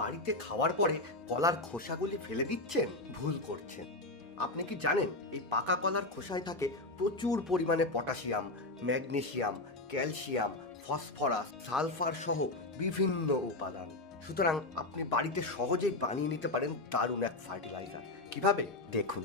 বাড়িতে খাওয়ার পরে কলার খোসাগুলি ফেলে দিচ্ছেন? ভুল করছেন। আপনি কি জানেন এই পাকা কলার খোসায় থাকে প্রচুর পরিমাণে potassium, magnesium, calcium, phosphorus, sulphur সহ বিভিন্ন উপাদান। সুতরাং আপনি বাড়িতে সহজেই বানিয়ে নিতে পারেন দারুণ এক ফার্টিলাইজার। কিভাবে দেখুন।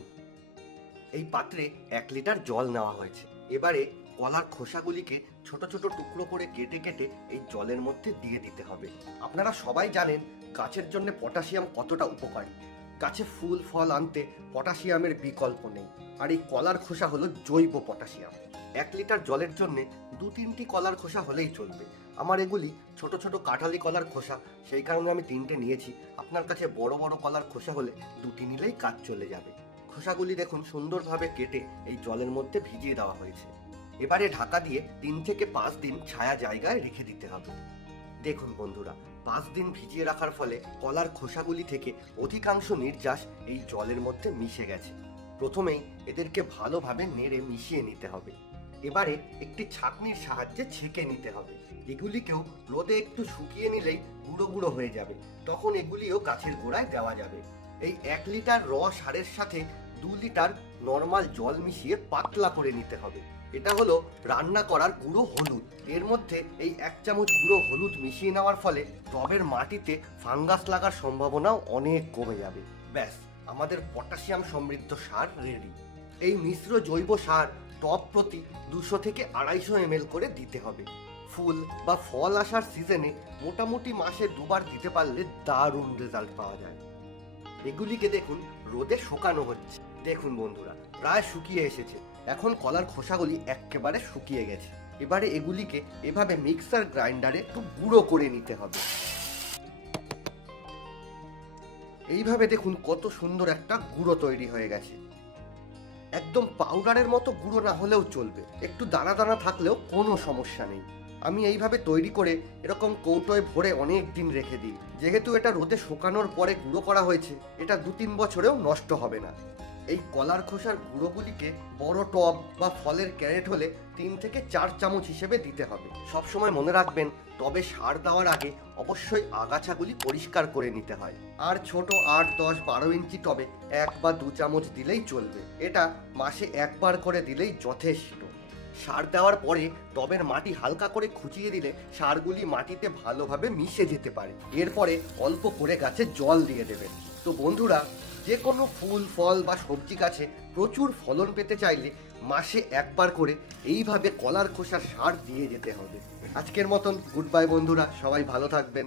এই পাত্রে 1 লিটার জল নেওয়া হয়েছে। এবারে কলার খোসাগুলিকে ছোট ছোট টুকরো করে কেটে কেটে এই জলের মধ্যে দিয়ে দিতে হবে। আপনারা সবাই জানেন গাছের জন্য পটাশিয়াম কতটা উপকারী। গাছে ফুল ফল আনতে পটাশিয়ামের বিকল্প নেই, আর এই কলার খোসা হলো জৈব পটাশিয়াম। 1 লিটার জলের জন্য 2-3টি কলার খোসা হলেই চলবে। আমার এগুলি ছোট ছোট কাঁঠালি কলার খোসা, সেই কারণে আমি 3টে নিয়েছি। আপনার কাছে বড় বড় কলার খোসা হলে 2টি নিলেই কাজ চলে যাবে। খোসাগুলি দেখুন সুন্দরভাবে কেটে এই জলের মধ্যে ভিজিয়ে দেওয়া হয়েছে। এবারে ঢাকা দিয়ে 3 থেকে 5 দিন ছায়া জায়গায় রেখে দিতে হবে। দেখুন বন্ধুরা, 5 দিন ভিজিয়ে রাখার ফলে কলার খোসাগুলি থেকে অধিকাংশ নির্যাস এই জলের মধ্যে মিশে গেছে। প্রথমেই এদেরকে ভালোভাবে নেড়ে মিশিয়ে নিতে হবে। এবারে একটি ছাঁকনির সাহায্যে ছেঁকে নিতে হবে। এগুলিকেও রোদে একটু শুকিয়ে নিলেই গুঁড়ো গুঁড়ো হয়ে যাবে। তখন এগুলিও গাছের গোড়ায় দেওয়া যাবে। এই 1 লিটার র সারের সাথে 2 লিটার নর্মাল জল মিশিয়ে পাতলা করে নিতে হবে। এটা হলো রান্না করার গুঁড়ো হলুদ। এর মধ্যে এই 1 চামচ গুঁড়ো হলুদ মিশিয়ে নেওয়ার ফলে টবের মাটিতে ফাঙ্গাস লাগার সম্ভাবনাও অনেক কমে যাবে। ব্যাস, আমাদের পটাশিয়াম সমৃদ্ধ সার রেডি। এই মিশ্র জৈব সার টব প্রতি 200 থেকে 250 ml করে দিতে হবে। ফুল বা ফল আসার সিজনে মোটামুটি মাসে 2 বার দিতে পারলে দারুণ রেজাল্ট পাওয়া যায়। এগুলিকে দেখুন রোদে শুকানো হচ্ছে। দেখুন বন্ধুরা, প্রায় শুকিয়ে এসেছে। এখন কলার খোসাগুলি একেবারে শুকিয়ে গেছে। এবারে এগুলিকে এভাবে মিক্সার গ্রাইন্ডারে একটু গুঁড়ো করে নিতে হবে। এইভাবে দেখুন কত সুন্দর একটা গুঁড়ো তৈরি হয়ে গেছে। একদম পাউডারের মতো গুঁড়ো না হলেও চলবে, একটু দানা দানা থাকলেও কোনো সমস্যা নেই। আমি এইভাবে তৈরি করে এরকম কৌটোয় ভরে অনেক দিন রেখে দিই। যেহেতু এটা রোদে শুকানোর পরে গুঁড়ো করা হয়েছে, এটা 2-3 বছরেও নষ্ট হবে না। এই কলার খোসার গুঁড়োগুলিকে বড় টব বা ফলের ক্যারেট হলে 3 থেকে 4 চামচ হিসেবে দিতে হবে। সবসময় মনে রাখবেন, টবে সার দেওয়ার আগে অবশ্যই আগাছাগুলি পরিষ্কার করে নিতে হয়। আর ছোট 8, 10, 12 ইঞ্চি টবে 1 বা 2 চামচ দিলেই চলবে। এটা মাসে 1 বার করে দিলেই যথেষ্ট। সার দেওয়ার পরে টবের মাটি হালকা করে খুঁচিয়ে দিলে সারগুলি মাটিতে ভালোভাবে মিশে যেতে পারে। এরপরে অল্প করে গাছে জল দিয়ে দেবেন। তো বন্ধুরা, যে কোনো ফুল ফল বা সবজি গাছে প্রচুর ফলন পেতে চাইলে মাসে 1 বার করে এইভাবে কলার খোসার সার দিয়ে যেতে হবে। আজকের মতন গুড বাই বন্ধুরা, সবাই ভালো থাকবেন।